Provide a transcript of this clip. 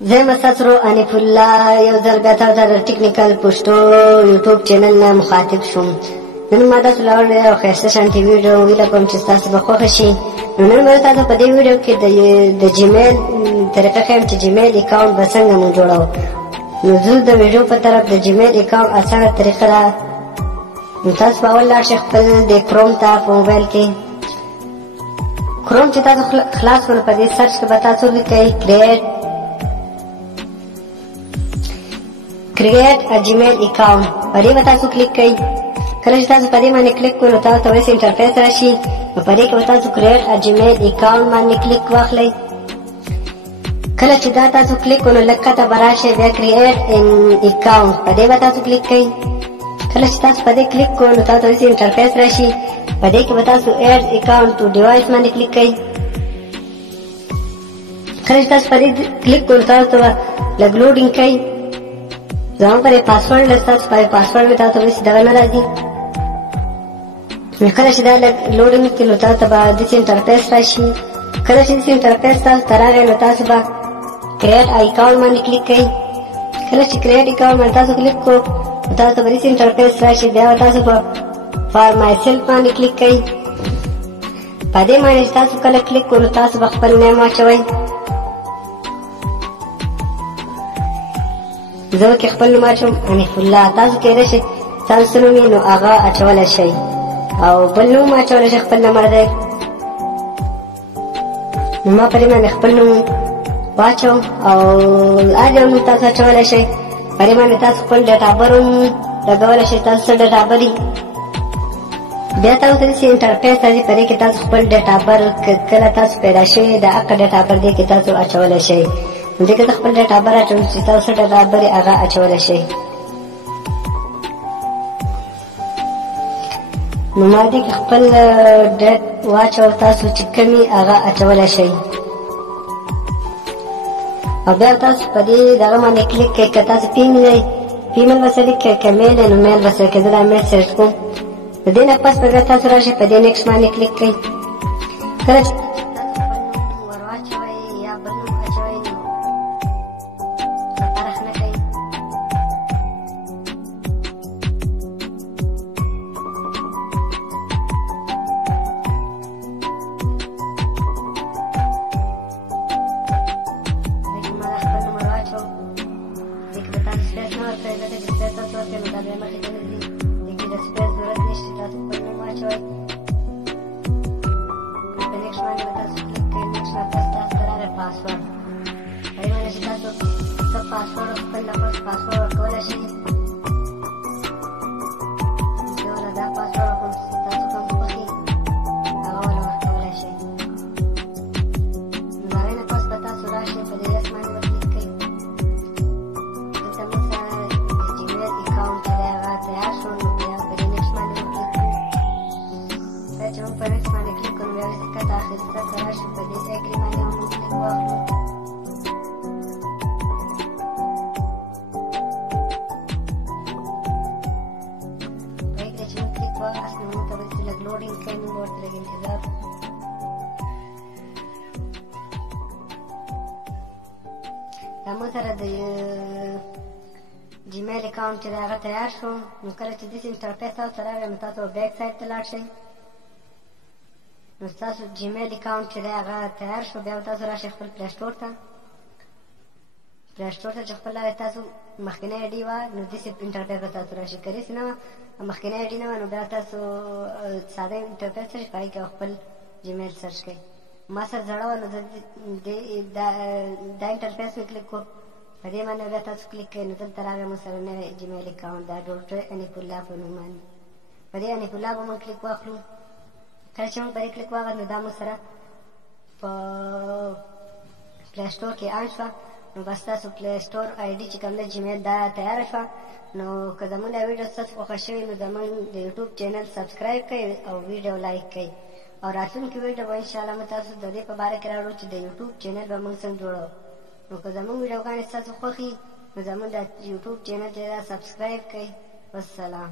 زه مساسرو انیف الله یو ځل بیا تاسو ته د ټیکنیکل پښتو یوټیوب چینل نه مخاطب شوم. نن ما تاسو له یو ښایسته شانتي ویډیو ویله کوم چې تاسو به خوښه شي. نو نن به تاسو په دې ویډیو کې د جیمیل طریقه ښیم چې جیمیل اکاونټ به څنګه مونږ جوړوو. نو زه د ویډیو په طرف د جیمیل اکاونټ اسانه طریقه ده. نو تاسو به اول لاړ شئ خپل د کروم ته په موبایل کې. کروم چې تاسو خلاص کړئ په دې سرچ کې به تاسو لیکئ create a Gmail account. په دې به تاسو کلیک کړئ. کله چې تاسو په دې باندې کلیک کړئ نو تاسو ته وایي انټرفیس راشي. نو په دې کې به تاسو create a Gmail account باندې کلیک واخلئ. کله چې دا تاسو کلیک کړئ نو لکه ته به راشئ بیا create an account. په دې به تاسو کلیک کړئ. کله چې تاسو په دې کلیک کړئ نو تاسو ته وایي انټرفیس راشي. په دې کې به تاسو add account to device باندې کلیک کړئ. کله چې تاسو په دې کلیک کړئ نو تاسو ته لږ لوډینګ کوي. زموږ پر پاسورډ لستاسو پر پاسورډ مې تاسو وایي دغه نه راځي. نو کله چې دا لوډینګ وکړي نو تاسو ته به داسې انټرفیس راشي. کله چې داسې انټرفیس تاسو ته راغی نو تاسو به کریټ اکاونټ باندې کلیک کوئ. کله چې کریټ اکاونټ باندې تاسو کلیک کړو نو تاسو ته به داسې انټرفیس راشي. بیا به تاسو په فار مای سیلف باندې کلیک کوئ. په دې باندې چې تاسو کله کلیک کړو نو تاسو به خپل نیم واچوئ. زه کې خپل نوم اچوم انیف الله. تاسو کېدای شئ تاسو نوم یې نو هغه اچولی شئ او بل نوم اچولی شئ خپل نمبر دی. نو ما په دې باندې خپل نوم واچوم او هر یو نوم تاسو اچولی شئ. په دې باندې تاسو خپل ډیټ آف بر هم لګولی شئ. تاسو څه ډیټ آف بر وي بیا تاسو ته داسې انټرفیس راځي. په دې کې تاسو خپل ډیټ آف بر کله تاسو پیدا شوي د هغه ډیټ آف بر دې کې تاسو اچولی شئ. نو دې کې زه خپل ډیټ آف بر اچوم چې تاسو ډیټ آف بر یې هغه اچولی شئ. نو ما دې کې خپل ډیټ واچو. تاسو چې کوم یې هغه اچولی شئ او بیا تاسو په دې دغه باندې کلیک کړئ. که تاسو فیمیل یئ فیمیل به سلیکټ کړئ، که میل یئ نو میل به سلیکټ کړئ. زه دا میل سلیکټ کوم. د دې نه پس به بیا تاسو راشئ په دې نیکسټ باندې کلیک کړئ. کله چې زموږ سره د جیمیل اکاونټ چې دی هغه تیار شو. نو کله چې داسې انټرفیس تاسو ته راغی نو تاسو بیک سایډ ته لاړ شئ. نو ستاسو جیمیل اکاونټ چې دی هغه تیار شو. بیا به تاسو راشئ خپل پلی سټور ته. پلی سټور ته چې خپل تاسو مخکینی آی ډي وه نو داسې انټرفیس به تاسو راشي. که داسې نه وه مخکینی آی ډي نه وه نو بیا تاسو ساده انټرفیس راشي. په هغې کې خپل جیمیل سرچ کړئ. ما سره زړه وه نو دا انټرفیس مې کلیک کړو. په دې باندې بیا تاسو کلیک کړئ نو دلته راغی مو سره نوی جیمیل اکاونټ دا ډاکټر انیف الله په نوم باندې. په دې انیف الله به موږ کلیک واخلو. کله چې موږ په دې کلیک واخلو نو دا مو سره په پلی سټور کې آن شوه. نو بس تاسو پلی سټور آی ډي چې کوم دی جیمیل دا تیاره شوه. نو که زموږ دا ویډیو ستاسو خوښه شوې نو زموږ د یوټیوب چینل سبسکرایب کړئ او ویډیو لایک کړئ. او راتلونکي ویډیو به انشاءالله موږ تاسو د دې په باره کې راوړو چې د یوټیوب چینل به موږ څنګه جوړوو. نو که زموږ ویډیوګانې ستاسو خوښې نو زموږ د یوټیوب چینل چې دا سبسکرایب کړئ. والسلام.